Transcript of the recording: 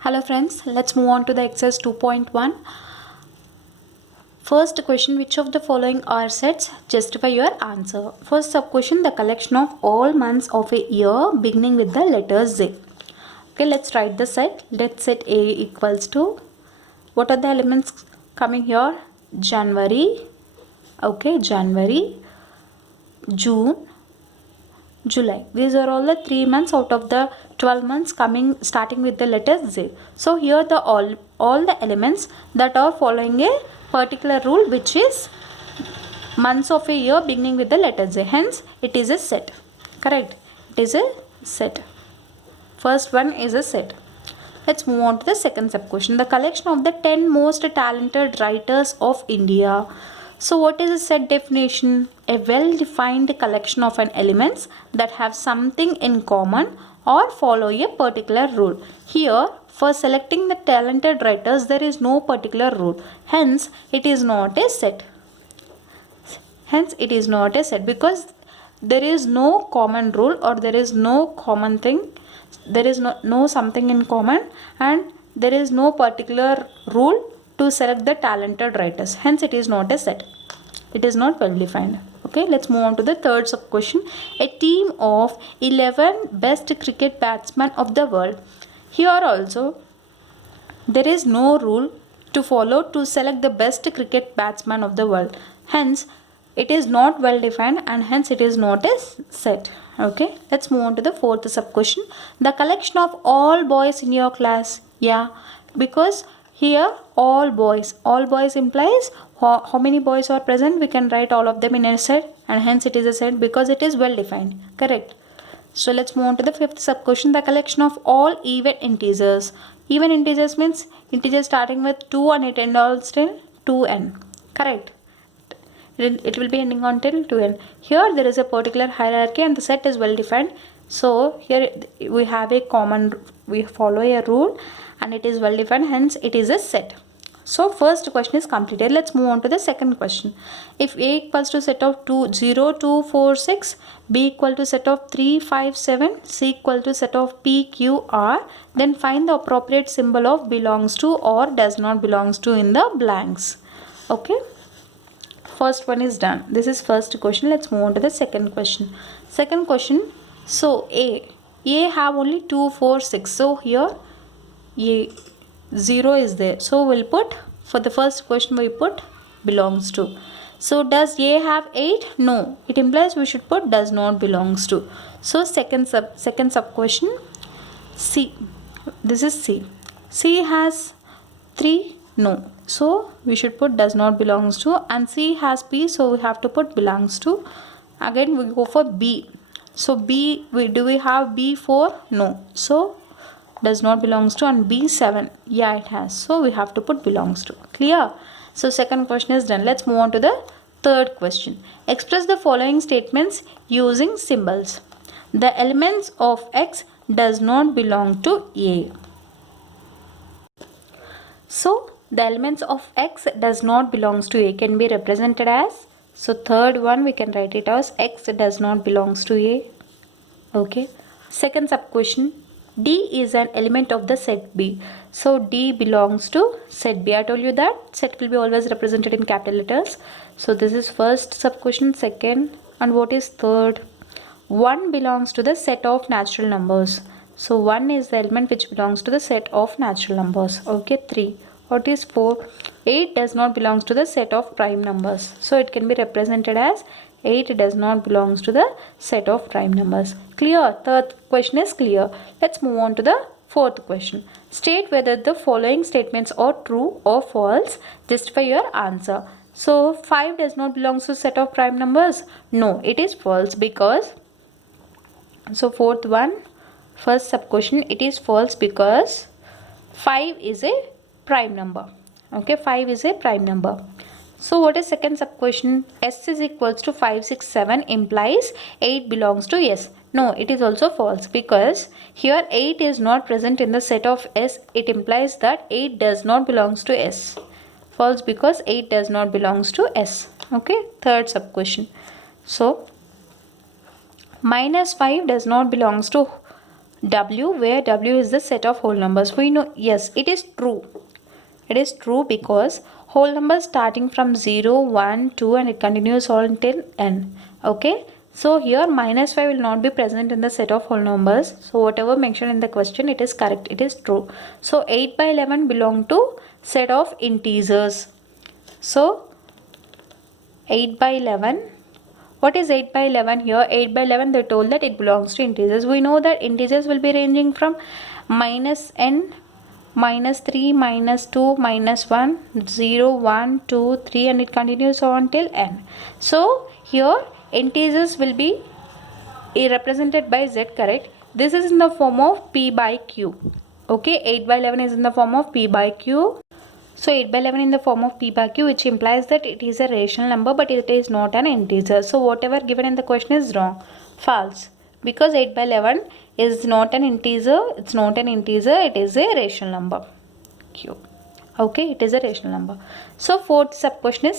Hello friends, let's move on to the exercise 2.1. First question, which of the following are sets? Justify your answer. First sub question, the collection of all months of a year beginning with the letter Z. Okay, let's write the set. Let's set A equals to, what are the elements coming here? January, okay, January, June, July. These are all the 3 months out of the 12 months coming starting with the letter Z. So here the all the elements that are following a particular rule, which is months of a year beginning with the letter Z. Hence it is a set. Correct. It is a set. First one is a set. Let's move on to the second sub question. The collection of the 10 most talented writers of India. So what is a set definition? A well-defined collection of an elements that have something in common or follow a particular rule. Here, for selecting the talented writers, there is no particular rule. Hence, it is not a set. Hence, it is not a set because there is no common rule or there is no common thing. There is no something in common and there is no particular rule to select the talented writers. Hence, it is not a set. It is not well defined. Okay, let's move on to the third sub question. A team of 11 best cricket batsmen of the world. Here also, there is no rule to follow to select the best cricket batsman of the world. Hence, it is not well defined and hence it is not a set. Okay, let's move on to the fourth sub question. The collection of all boys in your class. Yeah, because here all boys implies how many boys are present. We can write all of them in a set and hence it is a set because it is well defined. Correct. So let's move on to the fifth sub question. The collection of all even integers. Even integers means integers starting with 2 and it ends all till 2n. Correct. It will be ending on till 2n. Here there is a particular hierarchy and the set is well defined. So here we have a common, we follow a rule and it is well defined, hence it is a set. So first question is completed. Let's move on to the second question. If A equals to set of 0, 2, 4, 6, B equal to set of 3, 5, 7, C equal to set of P, Q, R, then find the appropriate symbol of belongs to or does not belongs to in the blanks. Okay. First one is done. This is first question. Let's move on to the second question. Second question. So A have only 2, 4, 6. So here A 0 is there. So we'll put, for the first question we put belongs to. So does A have 8? No. It implies we should put does not belongs to. So second sub question C. This is C. C has 3? No. So we should put does not belongs to, and C has P, so we have to put belongs to. Again we go for B. So B, do we have B4? No. So does not belongs to, and B7, yeah, it has. So we have to put belongs to. Clear? So second question is done. Let's move on to the third question. Express the following statements using symbols. The elements of X does not belong to A. So the elements of X does not belongs to A can be represented as, so third one we can write it as X does not belongs to A. Okay. Second sub question, D is an element of the set B. So D belongs to set B. I told you that set will be always represented in capital letters. So this is first sub question. Second, and what is third? 1 belongs to the set of natural numbers. So 1 is the element which belongs to the set of natural numbers. Okay. 3. What is 4? 8 does not belongs to the set of prime numbers. So it can be represented as 8 does not belongs to the set of prime numbers. Clear? Third question is clear. Let's move on to the fourth question. State whether the following statements are true or false. Justify your answer. So 5 does not belongs to set of prime numbers. No, it is false because, so fourth one, first sub question, it is false because 5 is a prime number. Okay, 5 is a prime number. So what is second sub question? S is equals to 5, 6, 7 implies 8 belongs to S. No, it is also false because here 8 is not present in the set of S. It implies that 8 does not belongs to S. False because 8 does not belongs to S. Okay, third sub question. So minus 5 does not belongs to W, where W is the set of whole numbers. We know, yes, it is true. It is true because whole numbers starting from 0, 1, 2 and it continues all until n. Okay. So here minus 5 will not be present in the set of whole numbers. So whatever mentioned in the question, it is correct. It is true. So 8 by 11 belong to set of integers. So 8 by 11. What is 8 by 11 here? 8 by 11 they told that it belongs to integers. We know that integers will be ranging from minus n, minus 3, minus 2, minus 1, 0, 1, 2, 3 and it continues on till n. So here integers will be represented by z, correct? This is in the form of p by q. Okay, 8 by 11 is in the form of p by q. So 8 by 11 in the form of p by q, which implies that it is a rational number but it is not an integer. So whatever given in the question is wrong. False. Because 8 by 11 is not an integer. It's not an integer. It is a rational number. Q. Okay, it is a rational number. So fourth sub question is